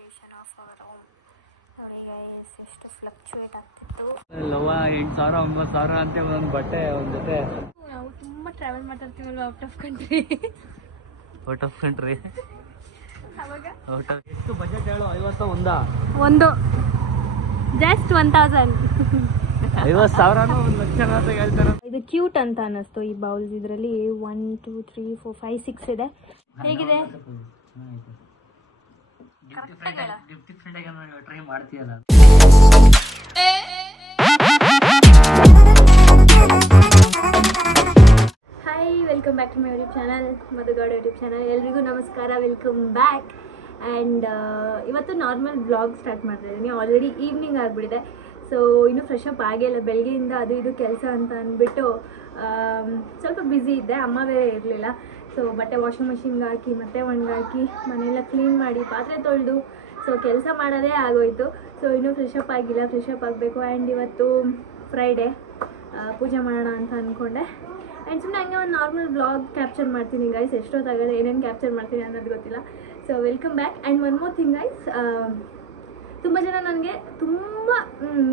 Situation of our home. ನೋಡಿ guys ಎಷ್ಟು fluctuate ಆಗ್ತಿತ್ತು. 8,000 9,000 ಅಂತ ಒಂದು ಬಟ್ಟೆ ಒಂದು ಜೊತೆ. ನಾವು ತುಂಬ ಟ್ರಾವೆಲ್ ಮಾಡ್ತಿರ್ತೀವಲ್ವ ಔಟ್ ಆಫ್ ಕಂಟ್ರಿ. ಅವಾಗ ಎಷ್ಟು ಬಜೆಟ್ ಹೇಳು? 51 ಒಂದು ಜಸ್ಟ್ 1,000 50,000 1 ಲಕ್ಷ ಅಂತ ಹೇಳ್ತಾರೆ. ಇದು ಕ್ಯೂಟ್ ಅಂತ ಅನ್ನಿಸ್ತು ಈ ಬೌಲ್ಸ್. ಇದರಲ್ಲಿ 1 2 3 4 5 6 ಇದೆ. ಹೇಗಿದೆ? ಡಿಫ್ರೆಂಟ್ ಆಗಿ ಟ್ರೈ ಮಾಡ್ತೀಯಲ್ಲ. Hi, welcome back to my YouTube channel, Madhugowda YouTube channel. ಎಲ್ರಿಗೂ ನಮಸ್ಕಾರ, ವೆಲ್ಕಮ್ ಬ್ಯಾಕ್. ಆ್ಯಂಡ್ ಇವತ್ತು ನಾರ್ಮಲ್ ಬ್ಲಾಗ್ ಸ್ಟಾರ್ಟ್ ಮಾಡ್ತಾ ಇದ್ದೀನಿ. ಆಲ್ರೆಡಿ ಈವ್ನಿಂಗ್ ಆಗಿಬಿಟ್ಟಿದೆ. ಸೊ ಇನ್ನೂ ಫ್ರೆಶ್ ಅಪ್ ಆಗಿಲ್ಲ. ಬೆಳಗ್ಗೆಯಿಂದ ಅದು ಇದು ಕೆಲಸ ಅಂತ ಅಂದ್ಬಿಟ್ಟು ಸ್ವಲ್ಪ ಬ್ಯುಸಿ ಇದ್ದೆ. ಅಮ್ಮ ಬೇರೆ ಇರಲಿಲ್ಲ. ಸೊ ಬಟ್ಟೆ ವಾಷಿಂಗ್ ಮಿಷಿನ್ಗೆ ಹಾಕಿ ಮತ್ತೆ ಒಣಗಾಕಿ ಮನೆಯೆಲ್ಲ ಕ್ಲೀನ್ ಮಾಡಿ ಪಾತ್ರೆ ತೊಳೆದು ಸೊ ಕೆಲಸ ಮಾಡೋದೇ ಆಗೋಯಿತು. ಸೊ ಇನ್ನೂ ಫ್ರೆಶ್ ಅಪ್ ಆಗಿಲ್ಲ, ಫ್ರೆಶ್ ಅಪ್ ಆಗಬೇಕು. ಆ್ಯಂಡ್ ಇವತ್ತು ಫ್ರೈಡೇ, ಪೂಜೆ ಮಾಡೋಣ ಅಂತ ಅಂದ್ಕೊಂಡೆ. ಆ್ಯಂಡ್ ಸುಮ್ಮನೆ ಹಂಗೆ ಒಂದು ನಾರ್ಮಲ್ ಬ್ಲಾಗ್ ಕ್ಯಾಪ್ಚರ್ ಮಾಡ್ತೀನಿ ಗೈಸ್. ಎಷ್ಟೊತ್ತಾಗದೆ ಏನೇನು ಕ್ಯಾಪ್ಚರ್ ಮಾಡ್ತೀನಿ ಅನ್ನೋದು ಗೊತ್ತಿಲ್ಲ. So welcome back. And one more thing guys, ತುಂಬ ಜನ ನನಗೆ ತುಂಬ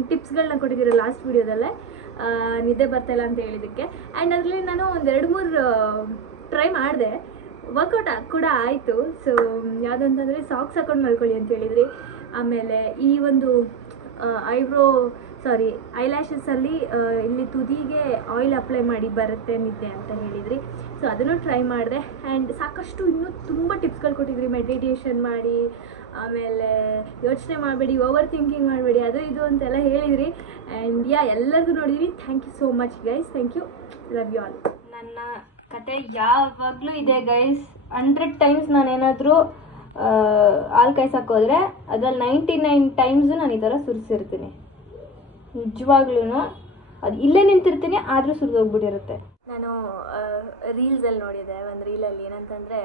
ಟಿಪ್ಸ್ಗಳನ್ನ ಕೊಟ್ಟಿದ್ದೀರ ಲಾಸ್ಟ್ ವೀಡಿಯೋದಲ್ಲೇ, ನಿದ್ದೆ ಬರ್ತಾಯಿಲ್ಲ ಅಂತ ಹೇಳಿದ್ದಕ್ಕೆ. ಆ್ಯಂಡ್ ಅದರಲ್ಲಿ ನಾನು ಒಂದು 2-3 ಟ್ರೈ ಮಾಡಿದೆ. ವರ್ಕೌಟ್ ಕೂಡ ಆಯಿತು. ಸೊ ಯಾವುದು ಅಂತಂದರೆ ಸಾಕ್ಸ್ ಹಾಕೊಂಡು ಮಲ್ಕೊಳ್ಳಿ ಅಂತ ಹೇಳಿದ್ರಿ. ಆಮೇಲೆ ಈ ಒಂದು ಐಲ್ಯಾಶಸಲ್ಲಿ ಇಲ್ಲಿ ತುದಿಗೆ ಆಯಿಲ್ ಅಪ್ಲೈ ಮಾಡಿ ಬರುತ್ತೆ ನಿದ್ದೆ ಅಂತ ಹೇಳಿದ್ರಿ. ಸೊ ಅದನ್ನು ಟ್ರೈ ಮಾಡಿದೆ. ಆ್ಯಂಡ್ ಸಾಕಷ್ಟು ಇನ್ನೂ ತುಂಬ ಟಿಪ್ಸ್ಗಳು ಕೊಟ್ಟಿದ್ರಿ. ಮೆಡಿಟೇಷನ್ ಮಾಡಿ, ಆಮೇಲೆ ಯೋಚನೆ ಮಾಡಬೇಡಿ, ಓವರ್ ಥಿಂಕಿಂಗ್ ಮಾಡಬೇಡಿ, ಅದು ಇದು ಅಂತೆಲ್ಲ ಹೇಳಿದ್ರಿ. ಆ್ಯಂಡ್ ಎಲ್ಲರಿಗೂ ನೋಡಿದ್ವಿ. Thank you so much guys. Thank you, love you all. ನನ್ನ ಕತೆ ಯಾವಾಗಲೂ ಇದೆ ಗೈಸ್. 100 ಟೈಮ್ಸ್ ನಾನೇನಾದರೂ ಹಾಲು ಕಾಯ್ಸೋಕ್ಕೋದ್ರೆ ಅದ್ರಲ್ಲಿ 99 ಟೈಮ್ಸು ನಾನು ಈ ಥರ ಸುರಿಸಿರ್ತೀನಿ. ನಿಜವಾಗ್ಲೂ ಅದು ಇಲ್ಲೇ ನಿಂತಿರ್ತೀನಿ, ಆದರೂ ಸುರಿದೋಗ್ಬಿಟ್ಟಿರುತ್ತೆ. ನಾನು ರೀಲ್ಸಲ್ಲಿ ನೋಡಿದೆ. ಒಂದು ರೀಲಲ್ಲಿ ಏನಂತಂದರೆ,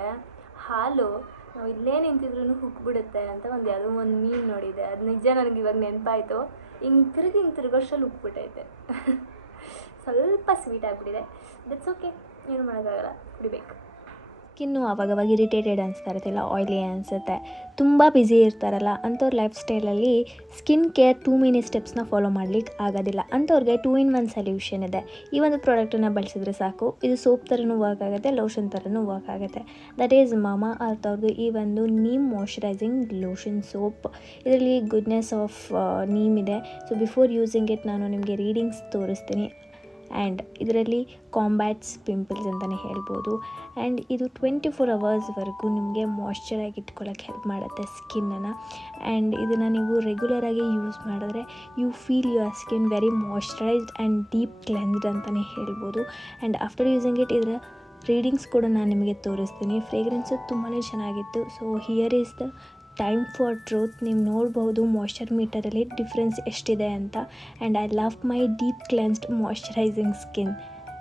ಹಾಲು ನಾವು ಇಲ್ಲೇ ನಿಂತಿದ್ರೂ ಹುಕ್ಬಿಡುತ್ತೆ ಅಂತ ಯಾವುದೋ ಒಂದು ಮೀನ್ ನೋಡಿದೆ. ಅದು ನಿಜ, ನನಗೆ ಇವಾಗ ನೆನಪಾಯಿತು. ಹಿಂಗೆ ತಿರುಗೋಷ್ಟಲ್ಲಿ ಉಕ್ಬಿಟ್ಟೈತೆ. ಸ್ವಲ್ಪ ಸ್ವೀಟ್ ಆಗಿಬಿಟ್ಟಿದೆ. ದಟ್ಸ್ ಓಕೆ, ಏನು ಮಾಡೋಕ್ಕಾಗಲ್ಲ, ಕುಡಿಬೇಕು. ಸ್ಕಿನ್ನು ಆವಾಗವಾಗ ಇರಿಟೇಟೆಡ್ ಅನಿಸ್ತಾ ಇರುತ್ತಿಲ್ಲ, ಆಯಿಲಿ ಅನಿಸುತ್ತೆ. ತುಂಬ ಬ್ಯುಸಿ ಇರ್ತಾರಲ್ಲ ಅಂಥವ್ರ ಲೈಫ್ ಸ್ಟೈಲಲ್ಲಿ ಸ್ಕಿನ್ ಕೇರ್ 2 ಮಿನಿ ಸ್ಟೆಪ್ಸ್ನ ಫಾಲೋ ಮಾಡ್ಲಿಕ್ಕೆ ಆಗೋದಿಲ್ಲ. ಅಂಥವ್ರಿಗೆ 2-in-1 ಸೊಲ್ಯೂಷನ್ ಇದೆ. ಈ ಒಂದು ಪ್ರಾಡಕ್ಟನ್ನು ಬಳಸಿದ್ರೆ ಸಾಕು. ಇದು ಸೋಪ್ ಥರನೂ ವರ್ಕ್ ಆಗುತ್ತೆ, ಲೋಷನ್ ಥರನೂ ವರ್ಕ್ ಆಗುತ್ತೆ. ದಟ್ ಈಸ್ ಮಾಮಾ ಅರ್ತ್ ಅವ್ರದ್ದು ಈ ಒಂದು ನೀಮ್ ಮಾಯ್ಶ್ಚರೈಸಿಂಗ್ ಲೋಷನ್ ಸೋಪ್. ಇದರಲ್ಲಿ ಗುಡ್ನೆಸ್ ಆಫ್ ನೀಮ್ ಇದೆ. ಸೊ ಬಿಫೋರ್ ಯೂಸಿಂಗ್ ಇಟ್ ನಾನು ನಿಮಗೆ ರೀಡಿಂಗ್ಸ್ ತೋರಿಸ್ತೀನಿ. ಆ್ಯಂಡ್ ಇದರಲ್ಲಿ ಕಾಂಬ್ಯಾಟ್ಸ್ ಪಿಂಪಲ್ಸ್ ಅಂತಲೇ ಹೇಳ್ಬೋದು. ಆ್ಯಂಡ್ ಇದು 24 ಅವರ್ಸ್ವರೆಗೂ ನಿಮಗೆ ಮಾಯ್ಶ್ಚರಾಗಿ ಇಟ್ಕೊಳ್ಳೋಕ್ಕೆ ಹೆಲ್ಪ್ ಮಾಡುತ್ತೆ ಸ್ಕಿನ್ನನ್ನು. ಆ್ಯಂಡ್ ಇದನ್ನು ನೀವು ರೆಗ್ಯುಲರಾಗಿ ಯೂಸ್ ಮಾಡಿದ್ರೆ you feel your skin very moisturised and deep cleansed ಅಂತಲೇ ಹೇಳ್ಬೋದು. ಆ್ಯಂಡ್ ಆಫ್ಟರ್ ಯೂಸಿಂಗ್ ಇಟ್ ಇದರ ರೀಡಿಂಗ್ಸ್ ಕೂಡ ನಾನು ನಿಮಗೆ ತೋರಿಸ್ತೀನಿ. ಫ್ರೇಗ್ರೆನ್ಸು ತುಂಬಾ ಚೆನ್ನಾಗಿತ್ತು. So here is the time for truth. ನೀವು ನೋಡ್ಬೋದು ಮಾಯ್ಶ್ಚರ್ ಮೀಟರಲ್ಲಿ ಡಿಫ್ರೆನ್ಸ್ ಎಷ್ಟಿದೆ ಅಂತ. And I love my deep cleansed moisturising skin.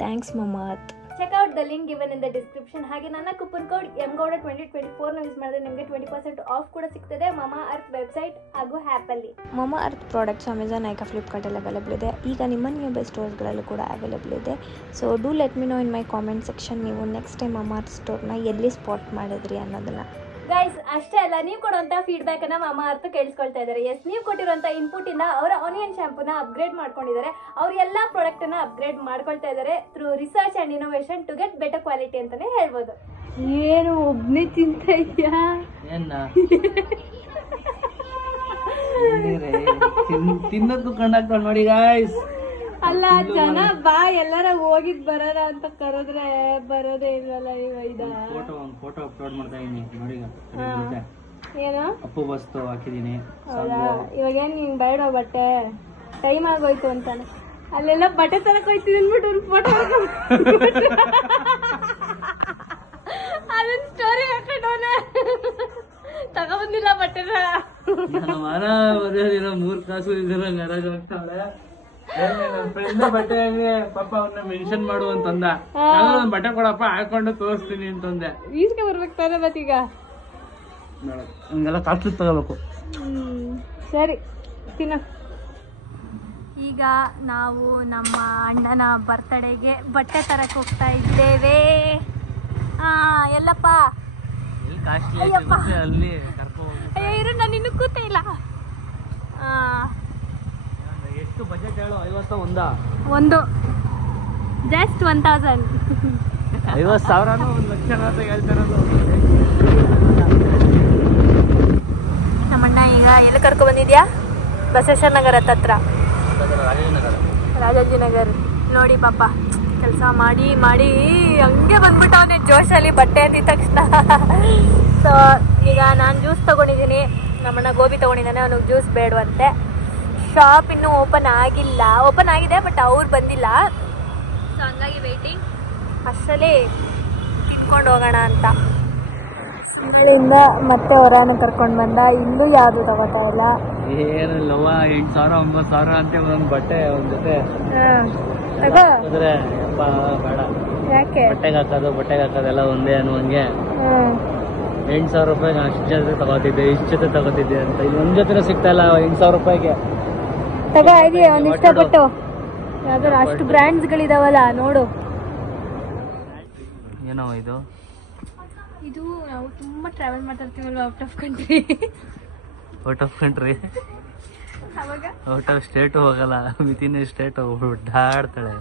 Thanks Mama Earth. Check out the link given in the description. ಹಾಗೆ ನನ್ನ ಕೂಪನ್ ಕೋಡ್ MGOUDA 2024 ಯೂಸ್ ಮಾಡಿದ್ರೆ ನಿಮಗೆ 20% of ಕೂಡ ಸಿಗ್ತದೆ ಮಾಮಾ ಅರ್ತ್ ವೆಬ್ಸೈಟ್ ಹಾಗೂ ಆ್ಯಪಲ್ಲಿ. ಮಾಮಾ ಅರ್ತ್ ಪ್ರಾಡಕ್ಟ್ಸ್ ಅಮೆಝಾನ್, ನೈಕಾ, ಫ್ಲಿಪ್ಕಾರ್ಟಲ್ಲಿ ಅವೈಲೇಬಲ್ ಇದೆ. ಈಗ ನಿಮ್ಮ ನಿಯರ್ ಸ್ಟೋರ್ಸ್ಗಳಲ್ಲೂ ಕೂಡ ಅವೈಲೇಬಲ್ ಇದೆ. So do let me no in my comment section ನೀವು ನೆಕ್ಸ್ಟ್ ಟೈಮ್ ಮಾಮಾ ಅರ್ತ್ ಸ್ಟೋರ್ನ ಎಲ್ಲಿ ಸ್ಪಾಟ್ ಮಾಡಿದ್ರಿ ಅನ್ನೋದನ್ನು. ಗೈಸ್ ಅಷ್ಟೇ ಅಲ್ಲ, ನೀವು ಕೊಡುವಂಥ ಫೀಡ್ಬ್ಯಾಕನ್ನು ಮಾಮಾ ಅರ್ತ್ ಕೇಳಿಸ್ಕೊಳ್ತಾ ಇದ್ದಾರೆ. ಎಸ್, ನೀವು ಕೊಟ್ಟಿರುವಂಥ ಇನ್ಪುಟಿಂದ ಅವರ ಆನಿಯನ್ ಶ್ಯಾಂಪೂನ ಅಪ್ಗ್ರೇಡ್ ಮಾಡ್ಕೊಂಡಿದ್ದಾರೆ. ಅವ್ರ ಎಲ್ಲ ಪ್ರಾಡಕ್ಟನ್ನು ಅಪ್ಗ್ರೇಡ್ ಮಾಡ್ಕೊಳ್ತಾ ಇದ್ದಾರೆ through research and innovation to get better quality ಅಂತಲೇ ಹೇಳ್ಬೋದು. ಏನು ಒಬ್ಬನೇ ತಿಂತ ಇದೆಯಾ? ತಿನ್ನೋದು ಕಂಡಾಕ್ತಾಳೆ ನೋಡಿ ಗಾಯ್ಸ್. ಅಲ್ಲ, ಜನ ಬಾ ಎಲ್ಲಾರ ಹೋಗಿದ್ ಬರೋಣ ಅಂತ ಕರೆದ್ರೆ ಬರೋದೇ ಇಲ್ವಲ್ಲ. ಫೋಟೋ ಅಪ್ಲೋಡ್ ಮಾಡ್ತಾ ಇದೀನಿ ನೋಡಿ. ಏನು ಅಪ್ಪು ಬಸ್ತು ಹಾಕಿದೀನಿ. ಇವಾಗೇನ್ ನೀನ್ ಬೇಡ, ಬಟ್ಟೆ ಟೈಮ್ ಆಗೋಯ್ತು ಅಂತಾನೆ. ಅಲ್ಲೆಲ್ಲ ಬಟ್ಟೆ ತರಕ್ ಹೋಯ್ತೀವಿ ಅಂದ್ಬಿಟ್ಟು ಒಂದು ಫೋಟೋ ಅದನ್ನ ಸ್ಟೋರಿ ಹಾಕೊಂಡವನೆ. ತಗೊಬಂದಿಲ್ಲ ಬಟ್ಟೆನ. 3 ಕಾಸು ಹೋಗ್ತಾಳೆ. ಫ್ರೆಂಡ್ ಬಟ್ಟೆ ಪಾಪ ಅವ್ರನ್ನ ಮೆನ್ಷನ್ ಮಾಡು ಅಂತಂದ. ಬಟ್ಟೆ ಕೊಡಪ್ಪ ಹಾಕೊಂಡು ತೋರಿಸ್ತೀನಿ ಅಂತಂದೆ. ಈಸ್ಗೆ ಬರ್ಬೇಕು ತಾನೆ ಮತ್ತೀಗ. ಹಂಗೆಲ್ಲ ಕಾಸ್ಟ್ಲಿ ತಗೋಬೇಕು. ಸರಿ ತಿನ್ನ. ಈಗ ನಾವು ನಮ್ಮ ಅಣ್ಣನ ಬರ್ತಡೆಗೆ ಬಟ್ಟೆ ತರಕ್ಕೆ ಹೋಗ್ತಾ ಇದ್ದೇವೆ. ಎಲ್ಲಪ್ಪ ಅಲ್ಲಿ ಕರ್ಕೊಂಡು ಅಯ್ಯೋ ಇರು, ನಾನು ಇನ್ನೂ ಕೂತೇ ಇಲ್ಲ. ಎಷ್ಟು ಬಜೆಟ್ ಹೇಳು? 50 ಒಂದು ಜಸ್ಟ್ 1000. 50,000 1 ಲಕ್ಷ ಅಂತ ಹೇಳ್ತಿರೋದು. ನಮ್ಮಣ್ಣ ಈಗ ಎಲ್ಲಿ ಕರ್ಕೊ ಬಂದಿದ್ಯಾ? ಬಸವೇಶ್ವರ ನಗರ ಹತ್ರ, ರಾಜಾಜಿನಗರ್. ನೋಡಿ ಪಾಪ ಕೆಲಸ ಮಾಡಿ ಮಾಡಿ ಹಂಗೆ ಬಂದ್ಬಿಟ್ಟವನೇ ಜೋಶಲ್ಲಿ ಬಟ್ಟೆ ಅಂದಿದ ತಕ್ಷಣ. ಸೊ ಈಗ ನಾನು ಜ್ಯೂಸ್ ತೊಗೊಂಡಿದ್ದೀನಿ, ನಮ್ಮಣ್ಣ ಗೋಬಿ ತೊಗೊಂಡಿದ್ದಾನೆ, ಅವನಿಗೆ ಜ್ಯೂಸ್ ಬೇಡವಂತೆ. ಶಾಪ್ ಇನ್ನೂ ಓಪನ್ ಆಗಿಲ್ಲ, ಓಪನ್ ಆಗಿದೆ ಬಟ್ ಅವ್ರು ಬಂದಿಲ್ಲ. ಸೊ ಹಂಗಾಗಿ ವೆಯ್ಟಿಂಗ್. ಅಷ್ಟರಲ್ಲಿ ತಿನ್ಕೊಂಡು ಹೋಗೋಣ ಅಂತ ಇಲ್ಲಿಂದ ಮತ್ತೆ ಹೊರನ ಕರ್ಕೊಂಡು ಬಂದ. ಇಲ್ಲೂ ಯಾವುದು ತಗೋತಾ ಇಲ್ಲ. ಏನಿಲ್ಲವ 8,000 9,000 ಅಂತ ಒಂದು ಬಟ್ಟೆ ಒಂದು ಜೊತೆ ಬೇಡ. ಯಾಕೆ ಬಟ್ಟೆಗೆ ಹಾಕೋದೆಲ್ಲ ಒಂದೇ ಅನ್ನುವಂಗೆ. 8,000 ರೂಪಾಯಿಗೆ ಅಷ್ಟು ಜೊತೆ ತಗೋತಿದ್ದೆ, ಇಷ್ಟು ಜೊತೆ ತಗೋತಿದ್ದೆ ಅಂತ. ಇಲ್ಲಿ ಒಂದ್ ಜೊತೆ ಸಿಗ್ತಾ ಇಲ್ಲ 8,000 ರೂಪಾಯಿಗೆ. ತಗೋ ಹಾಗೆ ಒಂದ್ ಇಷ್ಟಪಟ್ಟು ಯಾವ್ದಾರು ಅಷ್ಟು ಬ್ರ್ಯಾಂಡ್ಸ್ಗಳಿದಾವಲ್ಲ ನೋಡು. ಏನೋ ಇದು ನಾವು ತುಂಬಾ ಟ್ರಾವೆಲ್ ಮಾಡ್ತಿರ್ತೀವಲ್ವ ಔಟ್ ಆಫ್ ಕಂಟ್ರಿ. ಅವಾಗ ಔಟ್ ಆಫ್ ಸ್ಟೇಟ್ ಹೋಗಲ್ಲ, ವಿತಿನ್ ಸ್ಟೇಟ್ ಓಡಾಡ್ತಾಳೆ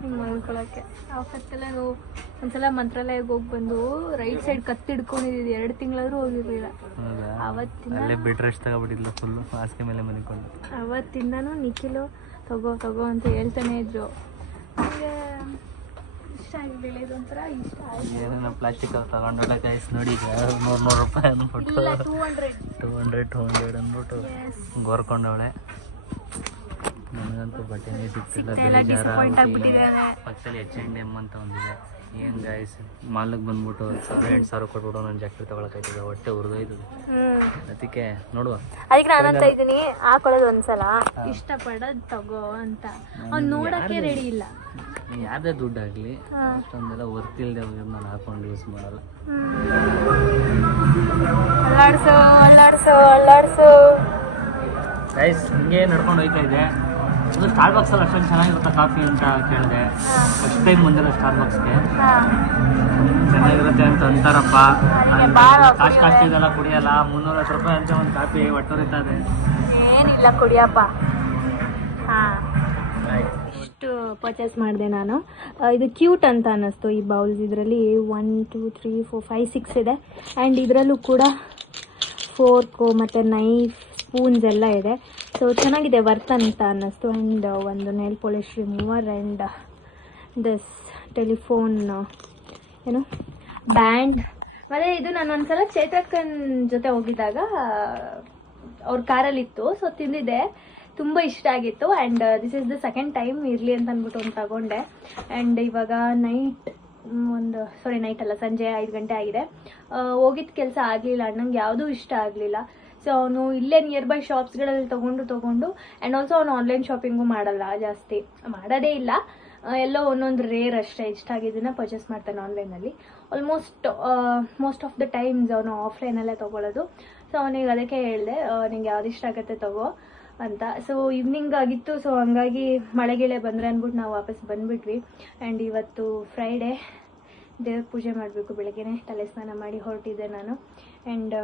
ಹಿಂಗೆ ಮಲ್ಕೊಳಕ್ಕೆ. ಅವತ್ತೆಲ್ಲ ನಾವು ಒಂದ್ಸಲ ಮಂತ್ರಾಲಯಕ್ಕೆ ಹೋಗಿ ಬಂದು ರೈಟ್ ಸೈಡ್ ಕತ್ತಿಡ್ಕೊಂಡಿದ್ದೀವಿ, 2 ತಿಂಗಳಾದ್ರೂ ಹೋಗಿರ್ಲಿಲ್ಲ. ಅವತ್ತಿಂದ ಬೆಡ್ ರೆಸ್ಟ್ ತಗೊಬಿಟ್ಟಿದ್ಲು ಫುಲ್ ಹಾಸಿಗೆ ಮೇಲೆ ಮನಿಕೊಂಡು. ಅವತ್ತಿಂದನೂ ನಿಖಿಲು ತಗೋ ಅಂತ ಹೇಳ್ತಾನೆ ಇದ್ರು. ನನಗೆ ಇಷ್ಟ ಆಗಿರಲಿಲ್ಲ, ಇದೊಂಥರ ಇಷ್ಟ ಆಯಿತು. ಏನೇನೋ ಪ್ಲಾಸ್ಟಿಕ್ ತಗೊಂಡೋಳೆ ಗೈಸ್. ನೋಡಿ 100 ರೂಪಾಯಿ ಅಂದ್ಬಿಟ್ಟು 200 ಅಂದ್ಬಿಟ್ಟು ಗೋರ್ಕೊಂಡವಳೆ. ನನಗಂತೂ ಬಟ್ಟೆನೇ ಸಿಗ್ತಿಲ್ಲ, ಬೇಜಾರ. ಪಕ್ಕದಲ್ಲಿ H&M ಅಂತ ಒಂದಿದೆ. ಏನು ಗೈಸ್ ಮಾಲ್ಗೆ ಬಂದ್ಬಿಟ್ಟು 1,000-2,000 ಕೊಟ್ಬಿಟ್ಟು ನಾನು ಜಾಕೆಟ್ ತಗೊಳಕಾಯ್ತದೆ, ಹೊಟ್ಟೆ ಉರಿದೋಯ್ತದೆ. ಅದಕ್ಕೆ ನೋಡುವ, ಅದಕ್ಕೆ ನಾನು ಅಂತ ಇದ್ದೀನಿ ಹಾಕೊಳ್ಳೋದು ಒಂದ್ಸಲ. ಇಷ್ಟಪಡೋದು ತಗೋ ಅಂತ ಅವ್ನು ನೋಡೋಕ್ಕೆ ರೆಡಿ ಇಲ್ಲ. ಯಾವ್ದೇ ದುಡ್ಡಾಗ್ಲಿ ಅಷ್ಟೊಂದೆಲ್ಲ ವರ್ತಿಲ್ದೆ ನಾನು ಹಾಕೊಂಡು ಯೂಸ್ ಮಾಡಲ್ಲ. ಅಲ್ಲಾಡ್ಸು ಗೈಸ್. ಹಿಂಗೆ ನಡ್ಕೊಂಡು ಹೋಯ್ತಾ ಇದೆ. ಅದು ಸ್ಟಾರ್ಬಕ್ಸ್ ಅಲ್ಲಿ ಅಷ್ಟೊಂದು ಚೆನ್ನಾಗಿರುತ್ತೆ ಕಾಫಿ ಅಂತ ಕೇಳಿದೆ. ಫಸ್ಟ್ ಟೈಮ್ ಬಂದಿರೋ ಸ್ಟಾರ್ಬಕ್ಸ್ಗೆ. ಚೆನ್ನಾಗಿರುತ್ತೆ ಅಂತ ಅಂತಾರಪ್ಪ. ಕಾಸ್ಟ್ ಇದೆಲ್ಲ ಕುಡಿಯಲ್ಲ. 350 ರೂಪಾಯಿ ಅಂತ ಒಂದು ಕಾಫಿ ಒಟ್ಟೋರಿತದೆ. ಏನಿಲ್ಲ ಕುಡಿಯಪ್ಪ. ಇಷ್ಟು ಪರ್ಚೇಸ್ ಮಾಡಿದೆ ನಾನು. ಇದು ಕ್ಯೂಟ್ ಅಂತ ಅನ್ನಿಸ್ತು ಈ ಬೌಲ್ಸ್. ಇದರಲ್ಲಿ 1 2 3 4 5 6 ಇದೆ. ಆ್ಯಂಡ್ ಇದರಲ್ಲೂ ಕೂಡ ಫೋರ್ಕು ಮತ್ತು ನೈಫ್, ಸ್ಪೂನ್ಸ್ ಎಲ್ಲ ಇದೆ. ಸೊ ಚೆನ್ನಾಗಿದೆ, ವರ್ತ್ ಅಂತ ಅನ್ನಿಸ್ತು. ಆ್ಯಂಡ್ ಒಂದು nail polish remover and this telephone band. ಮತ್ತು ಇದು ನಾನು ಒಂದ್ಸಲ ಚೇತಕ್ಕನ್ ಜೊತೆ ಹೋಗಿದ್ದಾಗ ಅವ್ರ ಕಾರಲ್ಲಿತ್ತು. ಸೊ ತಿಂದಿದ್ದೆ, ತುಂಬ ಇಷ್ಟ ಆಗಿತ್ತು. And this is the second time ಇರಲಿ ಅಂತ ಅಂದ್ಬಿಟ್ಟು ಒಂದು ತಗೊಂಡೆ. ಆ್ಯಂಡ್ ಇವಾಗ ನೈಟ್ ಸಂಜೆ 5 ಗಂಟೆ ಆಗಿದೆ. ಹೋಗಿದ್ದ ಕೆಲಸ ಆಗಲಿಲ್ಲ, ಅಣ್ಣಂಗೆ ಯಾವುದೂ ಇಷ್ಟ ಆಗಲಿಲ್ಲ. ಸೊ ಅವನು ಇಲ್ಲೇ ನಿಯರ್ ಬೈ ಶಾಪ್ಸ್ಗಳಲ್ಲಿ ತೊಗೊಂಡು ಆ್ಯಂಡ್ ಆಲ್ಸೋ ಅವನು ಆನ್ಲೈನ್ ಶಾಪಿಂಗು ಮಾಡಲ್ಲ, ಜಾಸ್ತಿ ಮಾಡೋದೇ ಇಲ್ಲ. ಎಲ್ಲೋ ಒಂದೊಂದು ರೇರ್ ಅಷ್ಟೇ ಇಷ್ಟ ಆಗಿದ್ದನ್ನ ಪರ್ಚೇಸ್ ಮಾಡ್ತಾನೆ ಆನ್ಲೈನಲ್ಲಿ. ಮೋಸ್ಟ್ ಆಫ್ ದ ಟೈಮ್ಸ್ ಅವನು ಆಫ್ಲೈನಲ್ಲೇ ತೊಗೊಳ್ಳೋದು. ಸೊ ಅವನಿಗೆ ಅದಕ್ಕೆ ಹೇಳಿದೆ, ನಿಂಗೆ ಯಾವ್ದು ಇಷ್ಟ ಆಗುತ್ತೆ ತಗೋ ಅಂತ. ಸೊ ಈವ್ನಿಂಗ್ ಆಗಿತ್ತು, ಸೊ ಹಂಗಾಗಿ ಮಳೆಗಿಳೆ ಬಂದರೆ ಅಂದ್ಬಿಟ್ಟು ನಾವು ವಾಪಸ್ ಬಂದುಬಿಟ್ವಿ. ಆ್ಯಂಡ್ ಇವತ್ತು ಫ್ರೈಡೇ, ದೇವ್ರ ಪೂಜೆ ಮಾಡಬೇಕು. ಬೆಳಗ್ಗೆನೇ ತಲೆ ಸ್ನಾನ ಮಾಡಿ ಹೊರಟಿದ್ದೆ ನಾನು. ಆ್ಯಂಡ್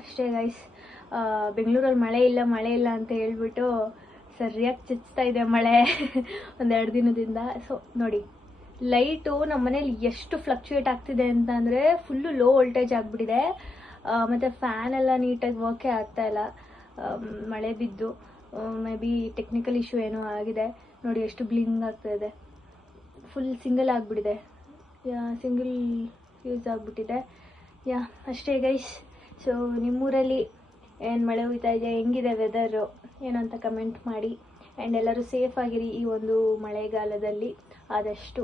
ಅಷ್ಟೇ ಗೈಸ್. ಬೆಂಗಳೂರಲ್ಲಿ ಮಳೆ ಇಲ್ಲ ಅಂತ ಹೇಳ್ಬಿಟ್ಟು ಸರಿಯಾಗಿ ಚುಚ್ತಾ ಇದೆ ಮಳೆ 1-2 ದಿನದಿಂದ. ಸೊ ನೋಡಿ, ಲೈಟು ನಮ್ಮ ಮನೇಲಿ ಎಷ್ಟು ಫ್ಲಕ್ಚುಯೇಟ್ ಆಗ್ತಿದೆ ಅಂತ ಅಂದರೆ ಫುಲ್ಲು ಲೋ ವೋಲ್ಟೇಜ್ ಆಗಿಬಿಟ್ಟಿದೆ. ಮತ್ತು ಫ್ಯಾನ್ ಎಲ್ಲ ನೀಟಾಗಿ ವರ್ಕೇ ಆಗ್ತಾಯಿಲ್ಲ, ಮಳೆ ಬಿದ್ದು. ಮೇ ಬಿ ಟೆಕ್ನಿಕಲ್ ಇಶ್ಯೂ ಏನೋ ಆಗಿದೆ. ನೋಡಿ ಎಷ್ಟು ಬ್ಲಿಂಗ್ ಆಗ್ತಾಯಿದೆ, ಫುಲ್ ಸಿಂಗಲ್ ಆಗಿಬಿಟ್ಟಿದೆ, ಸಿಂಗಲ್ ಫ್ಯೂಸ್ ಆಗಿಬಿಟ್ಟಿದೆ. ಅಷ್ಟೇ ಗೈಸ್. ಸೊ ನಿಮ್ಮೂರಲ್ಲಿ ಏನು ಮಳೆ ಹುಯ್ತಾ ಇದೆ, ಹೆಂಗಿದೆ ವೆದರು ಏನು ಅಂತ ಕಮೆಂಟ್ ಮಾಡಿ. ಆ್ಯಂಡ್ ಎಲ್ಲರೂ ಸೇಫ್ ಆಗಿರಿ ಈ ಒಂದು ಮಳೆಗಾಲದಲ್ಲಿ ಆದಷ್ಟು.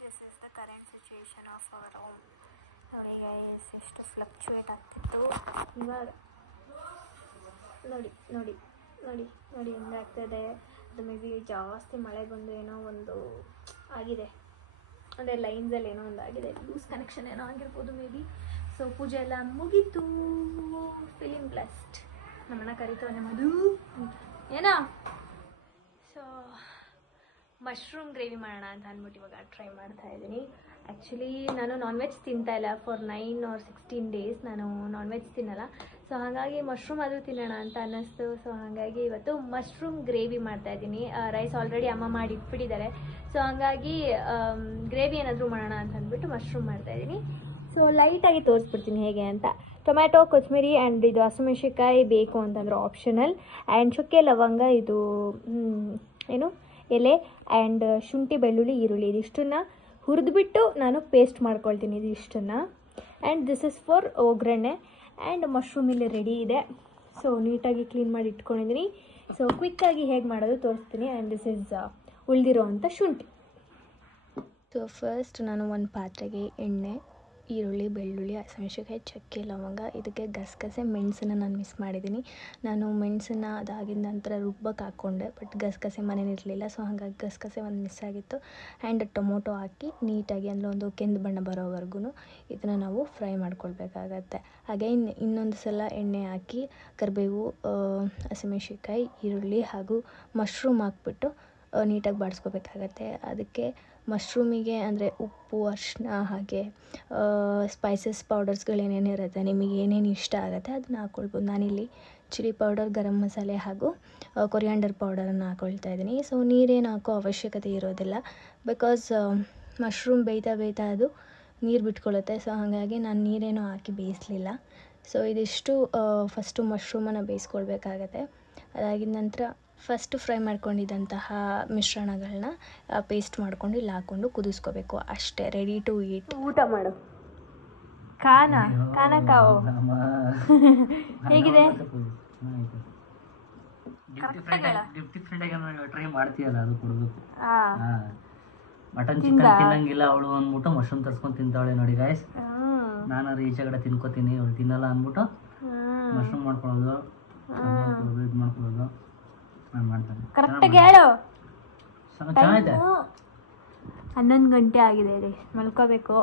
This is the current situation of our home. ನೋಡಿ ಗೈಸ್, ಎಷ್ಟು ಫ್ಲಕ್ಚುಯೇಟ್ ಆಗ್ತಿತ್ತು, ಇವಾಗ ನೋಡಿ ನೋಡಿ ನೋಡಿ ನೋಡಿ ಹೆಂಗಾಗ್ತದೆ. ಅದು ಮೇ ಬಿ ಜಾಸ್ತಿ ಮಳೆ ಬಂದು ಏನೋ ಒಂದು ಆಗಿದೆ, ಅಂದರೆ ಲೈನ್ಸಲ್ಲಿ ಏನೋ ಒಂದು ಆಗಿದೆ, ಲೂಸ್ ಕನೆಕ್ಷನ್ ಏನೋ ಆಗಿರ್ಬೋದು ಮೇ ಬಿ. ಸೊ ಪೂಜೆ ಎಲ್ಲ ಮುಗೀತು, ಫೀಲಿಂಗ್ ಬ್ಲೆಸ್ಡ್. ನಮ್ಮಣ್ಣ ಕರಿತವನೆ ಮಧು ಏನೋ. ಸೊ ಮಶ್ರೂಮ್ ಗ್ರೇವಿ ಮಾಡೋಣ ಅಂತ ಅಂದ್ಬಿಟ್ಟು ಇವಾಗ ಟ್ರೈ ಮಾಡ್ತಾ ಇದ್ದೀನಿ. ಆ್ಯಕ್ಚುಲಿ ನಾನು ನಾನ್ ವೆಜ್ ತಿಂತಾ ಇಲ್ಲ ಫಾರ್ 9 or 16 ಡೇಸ್ ನಾನು ನಾನ್ ವೆಜ್ ತಿನ್ನಲ್ಲ. ಸೊ ಹಾಗಾಗಿ ಮಶ್ರೂಮ್ ಆದರೂ ತಿನ್ನೋಣ ಅಂತ ಅನ್ನಿಸ್ತು. ಸೊ ಹಾಗಾಗಿ ಇವತ್ತು ಮಶ್ರೂಮ್ ಗ್ರೇವಿ ಮಾಡ್ತಾ ಇದ್ದೀನಿ. ರೈಸ್ ಆಲ್ರೆಡಿ ಅಮ್ಮ ಮಾಡಿ ಇಟ್ಬಿಟ್ಟಿದ್ದಾರೆ. ಸೊ ಹಾಗಾಗಿ ಗ್ರೇವಿ ಏನಾದರೂ ಮಾಡೋಣ ಅಂತ ಅಂದ್ಬಿಟ್ಟು ಮಶ್ರೂಮ್ ಮಾಡ್ತಾ ಇದ್ದೀನಿ. ಸೊ ಲೈಟಾಗಿ ತೋರಿಸ್ಬಿಡ್ತೀನಿ ಹೇಗೆ ಅಂತ. ಟೊಮ್ಯಾಟೊ, ಕೊತ್ತಂಬರಿ ಆ್ಯಂಡ್ ಇದು ಹಸಿಮೆಣಸಿನ್ಕಾಯಿ ಬೇಕು ಅಂತಂದ್ರೆ ಆಪ್ಷನಲ್. ಆ್ಯಂಡ್ ಚುಕ್ಕೆ, ಲವಂಗ, ಇದು ಏನು ಎಲೆ ಆ್ಯಂಡ್ ಶುಂಠಿ, ಬೆಳ್ಳುಳ್ಳಿ, ಈರುಳ್ಳಿ ಇದಿಷ್ಟನ್ನು ಹುರಿದ್ಬಿಟ್ಟು ನಾನು ಪೇಸ್ಟ್ ಮಾಡ್ಕೊಳ್ತೀನಿ ಇದಿಷ್ಟನ್ನು. ಆ್ಯಂಡ್ ದಿಸ್ ಇಸ್ ಫಾರ್ ಒಗ್ಗರಣೆ. ಆ್ಯಂಡ್ ಮಶ್ರೂಮ್ ಇಲ್ಲಿ ರೆಡಿ ಇದೆ. ಸೊ ನೀಟಾಗಿ ಕ್ಲೀನ್ ಮಾಡಿ ಇಟ್ಕೊಂಡಿದ್ದೀನಿ. ಸೊ ಕ್ವಿಕ್ಕಾಗಿ ಹೇಗೆ ಮಾಡೋದು ತೋರಿಸ್ತೀನಿ. ಆ್ಯಂಡ್ ದಿಸ್ ಇಸ್ ಉಳಿದಿರೋ ಅಂಥ ಶುಂಠಿ. ಸೊ ಫಸ್ಟ್ ನಾನು ಒಂದು ಪಾತ್ರೆಗೆ ಎಣ್ಣೆ, ಈರುಳ್ಳಿ, ಬೆಳ್ಳುಳ್ಳಿ, ಹಸಿಮೆಣಸಿನ್ಕಾಯಿ, ಚಕ್ಕೆ, ಲವಂಗ, ಇದಕ್ಕೆ ಗಸಗಸೆ, ಮೆಣಸನ್ನು ನಾನು ಮಿಸ್ ಮಾಡಿದ್ದೀನಿ. ನಾನು ಮೆಣಸನ್ನು ಅದಾಗಿದ ನಂತರ ರುಬ್ಬಕ್ಕೆ ಹಾಕ್ಕೊಂಡೆ, ಬಟ್ ಗಸಗಸೆ ಮನೇಲಿ ಇರಲಿಲ್ಲ. ಸೊ ಹಾಗಾಗಿ ಗಸಗಸೆ ಒಂದು ಮಿಸ್ ಆಗಿತ್ತು. ಆ್ಯಂಡ್ ಟೊಮೊಟೊ ಹಾಕಿ ನೀಟಾಗಿ ಅಂದರೆ ಒಂದು ಕೆಂದು ಬಣ್ಣ ಬರೋವರೆಗೂ ಇದನ್ನು ನಾವು ಫ್ರೈ ಮಾಡ್ಕೊಳ್ಬೇಕಾಗತ್ತೆ. ಹಾಗೆ ಇನ್ನೊಂದು ಸಲ ಎಣ್ಣೆ ಹಾಕಿ ಕರಿಬೇವು, ಹಸಿಮೆಣಸಿನ್ಕಾಯಿ, ಈರುಳ್ಳಿ ಹಾಗೂ ಮಶ್ರೂಮ್ ಹಾಕ್ಬಿಟ್ಟು ನೀಟಾಗಿ ಬಾಡಿಸ್ಕೋಬೇಕಾಗತ್ತೆ. ಅದಕ್ಕೆ ಮಶ್ರೂಮಿಗೆ ಅಂದರೆ ಉಪ್ಪು, ಅರಿಶಿನ ಹಾಗೆ ಸ್ಪೈಸಸ್ ಪೌಡರ್ಸ್ಗಳೇನೇನಿರುತ್ತೆ, ನಿಮಗೆ ಏನೇನು ಇಷ್ಟ ಆಗುತ್ತೆ ಅದನ್ನ ಹಾಕ್ಕೊಳ್ಬೋದು. ನಾನಿಲ್ಲಿ ಚಿಲ್ಲಿ ಪೌಡರ್, ಗರಂ ಮಸಾಲೆ ಹಾಗೂ ಕೊರಿಯಾಂಡರ್ ಪೌಡರನ್ನು ಹಾಕ್ಕೊಳ್ತಾ ಇದ್ದೀನಿ. ಸೊ ನೀರೇನು ಹಾಕೋ ಅವಶ್ಯಕತೆ ಇರೋದಿಲ್ಲ, ಬಿಕಾಸ್ ಮಶ್ರೂಮ್ ಬೇಯ್ತಾ ಅದು ನೀರು ಬಿಟ್ಕೊಳ್ಳುತ್ತೆ. ಸೊ ಹಾಗಾಗಿ ನಾನು ನೀರೇನು ಹಾಕಿ ಬೇಯಿಸಲಿಲ್ಲ. ಸೊ ಇದಿಷ್ಟು ಫಸ್ಟು ಮಶ್ರೂಮನ್ನು ಬೇಯಿಸ್ಕೊಳ್ಬೇಕಾಗತ್ತೆ. ಅದಾಗಿದ ನಂತರ ಫಸ್ಟ್ ಫ್ರೈ ಮಾಡ್ಕೊಂಡಿದ್ದಂತಹ ಮಿಶ್ರಣಗಳನ್ನ ಪೇಸ್ಟ್ ಮಾಡ್ಕೊಂಡು ಇಲ್ಲಿ ಹಾಕ್ಕೊಂಡು ಕುದಿಸ್ಕೋಬೇಕು. ಅಷ್ಟೇ, ರೆಡಿ ಟು ಈಟ್. ಊಟ ಮಾಡು. ಕಾವು ಹೇಗಿದೆ? ಟ್ರೈ ಮಾಡ್ತೀಯಲ್ಲ ಅದು ಕೊಡ್ಬೇಕು. ಮಟನ್ ಚಿಕನ್ ತಿನ್ನಂಗಿಲ್ಲ ಅವಳು ಅಂದ್ಬಿಟ್ಟು ಮಶ್ರೂಮ್ ತರ್ಸ್ಕೊಂಡು ತಿಂತಾವಳೆ ನೋಡಿ ಗಾಯ್ಸ್. ನಾನು ಈಚೆ ಕಡೆ ತಿನ್ಕೋತೀನಿ, ಅವಳು ತಿನ್ನಲ್ಲ ಅಂದ್ಬಿಟ್ಟು ಮಶ್ರೂಮ್ ಮಾಡ್ಕೊಳ್ಳೋದು, ಇದು ಮಾಡ್ಕೊಳ್ಳೋದು ನಾನು ಮಾಡ್ತಾನೆ. ಕರೆಕ್ಟಾಗಿ ಹೇಳು. ಚೆನ್ನಾಗಿದೆ. 11 ಗಂಟೆ ಆಗಿದೆ ರೀ, ಮಲ್ಕೋಬೇಕು.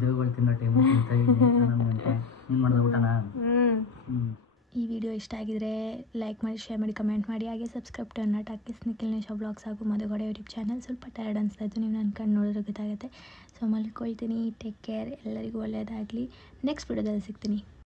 ದೇವ್ಗಳು ತಿನ್ನೋ ಟೈಮು ತಿಂತ 11 ಗಂಟೆ. ನೀನು ಮಾಡಿದ ಊಟನಾ? ಈ ವಿಡಿಯೋ ಇಷ್ಟ ಆಗಿದ್ರೆ ಲೈಕ್ ಮಾಡಿ, ಶೇರ್ ಮಾಡಿ, ಕಮೆಂಟ್ ಮಾಡಿ. ಹಾಗೆ subscribe to Anna Talkies, Nikhil Nisha blogs ಹಾಗೂ ಮಧುಗೌಡ ಯೂಟ್ಯೂಬ್ ಚಾನಲ್. ಸ್ವಲ್ಪ ಟಯರ್ಡ್ ಅನಿಸ್ತಾ ಇತ್ತು, ನೀವು ನನ್ನ ಕಣ್ಣು ನೋಡಿದ್ರೆ ಗೊತ್ತಾಗುತ್ತೆ. ಸೊ ಮಲ್ಕೊಳ್ತೀನಿ. Take care. ಎಲ್ಲರಿಗೂ ಒಳ್ಳೆಯದಾಗಲಿ. ನೆಕ್ಸ್ಟ್ ವಿಡಿಯೋದಲ್ಲಿ ಸಿಗ್ತೀನಿ.